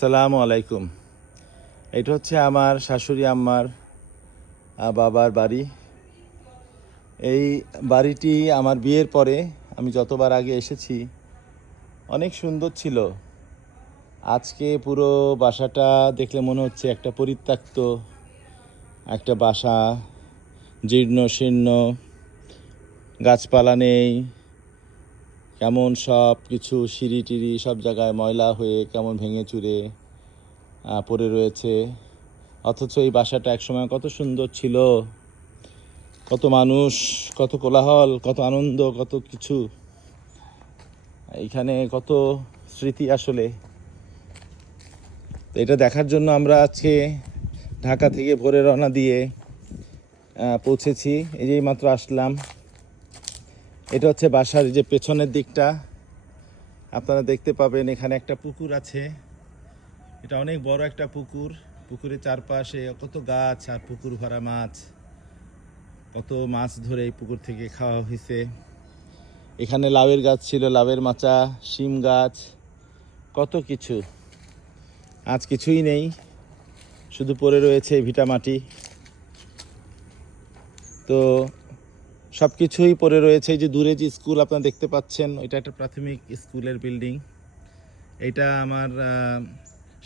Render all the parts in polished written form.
আসসালামু আলাইকুম। এটা হচ্ছে আমার শাশুড়ি আম্মার বাবার বাড়ি। এই বাড়িটি আমার বিয়ের পরে আমি যতবার আগে এসেছি অনেক সুন্দর ছিল। আজকে পুরো বাসাটা দেখলে মনে হচ্ছে একটা পরিত্যক্ত একটা বাসা, জীর্ণ শীর্ণ, গাছপালা নেই, কেমন সব কিছু সিঁড়ি টিড়ি সব জায়গায় ময়লা হয়ে কেমন ভেঙে চুরে পড়ে রয়েছে। অথচ এই বাসাটা একসময় কত সুন্দর ছিল, কত মানুষ, কত কোলাহল, কত আনন্দ, কত কিছু, এইখানে কত স্মৃতি আসলে। তো এটা দেখার জন্য আমরা আজকে ঢাকা থেকে ভোরে রওনা দিয়ে পৌঁছেছি। এই যে মাত্র আসলাম। এটা হচ্ছে বাসার যে পেছনের দিকটা, আপনারা দেখতে পাবেন এখানে একটা পুকুর আছে। এটা অনেক বড় একটা পুকুর। পুকুরের চারপাশে কত গাছ আর পুকুর ভরা মাছ, কত মাছ ধরে এই পুকুর থেকে খাওয়া হয়েছে। এখানে লাউয়ের গাছ ছিল, লাউয়ের মাচা, শিম গাছ, কত কিছু। আজ কিছুই নেই, শুধু পড়ে রয়েছে ভিটামাটি। তো সব কিছুই পড়ে রয়েছে। এই যে দূরে যে স্কুল আপনারা দেখতে পাচ্ছেন, এটা একটা প্রাথমিক স্কুলের বিল্ডিং। এটা আমার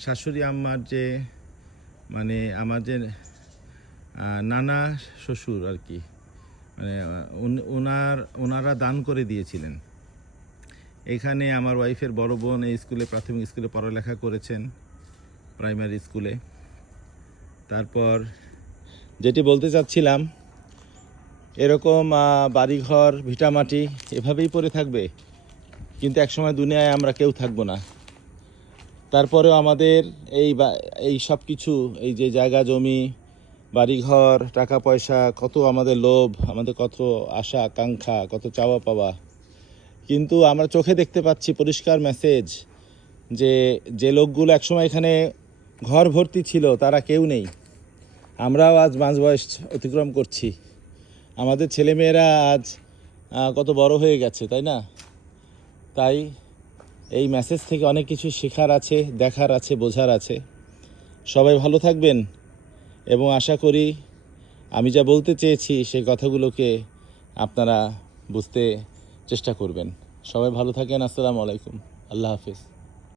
শাশুড়ি আম্মার যে মানে আমার যে নানা শ্বশুর আর কি, মানে ওনারা দান করে দিয়েছিলেন। এখানে আমার ওয়াইফের বড় বোন এই স্কুলে, প্রাথমিক স্কুলে পড়ালেখা করেছেন, প্রাইমারি স্কুলে। তারপর যেটি বলতে চাচ্ছিলাম, এরকম বাড়িঘর ভিটামাটি এভাবেই পড়ে থাকবে, কিন্তু একসময় দুনিয়ায় আমরা কেউ থাকবো না। তারপরেও আমাদের এই সব কিছু, এই যে জায়গা জমি, বাড়িঘর, টাকা পয়সা, কত আমাদের লোভ, আমাদের কত আশা আকাঙ্ক্ষা, কত চাওয়া পাওয়া, কিন্তু আমরা চোখে দেখতে পাচ্ছি পরিষ্কার মেসেজ যে যে লোকগুলো একসময় এখানে ঘর ভর্তি ছিল তারা কেউ নেই। আমরাও আজ মাঝ বয়স অতিক্রম করছি। আমাদের ছেলেমেয়েরা আজ কত বড় হয়ে গেছে, তাই না? তাই এই মেসেজ থেকে অনেক কিছু শেখার আছে, দেখার আছে, বোঝার আছে। সবাই ভালো থাকবেন এবং আশা করি আমি যা বলতে চেয়েছি সেই কথাগুলোকে আপনারা বুঝতে চেষ্টা করবেন। সবাই ভালো থাকেন। আসসালামু আলাইকুম। আল্লাহ হাফেজ।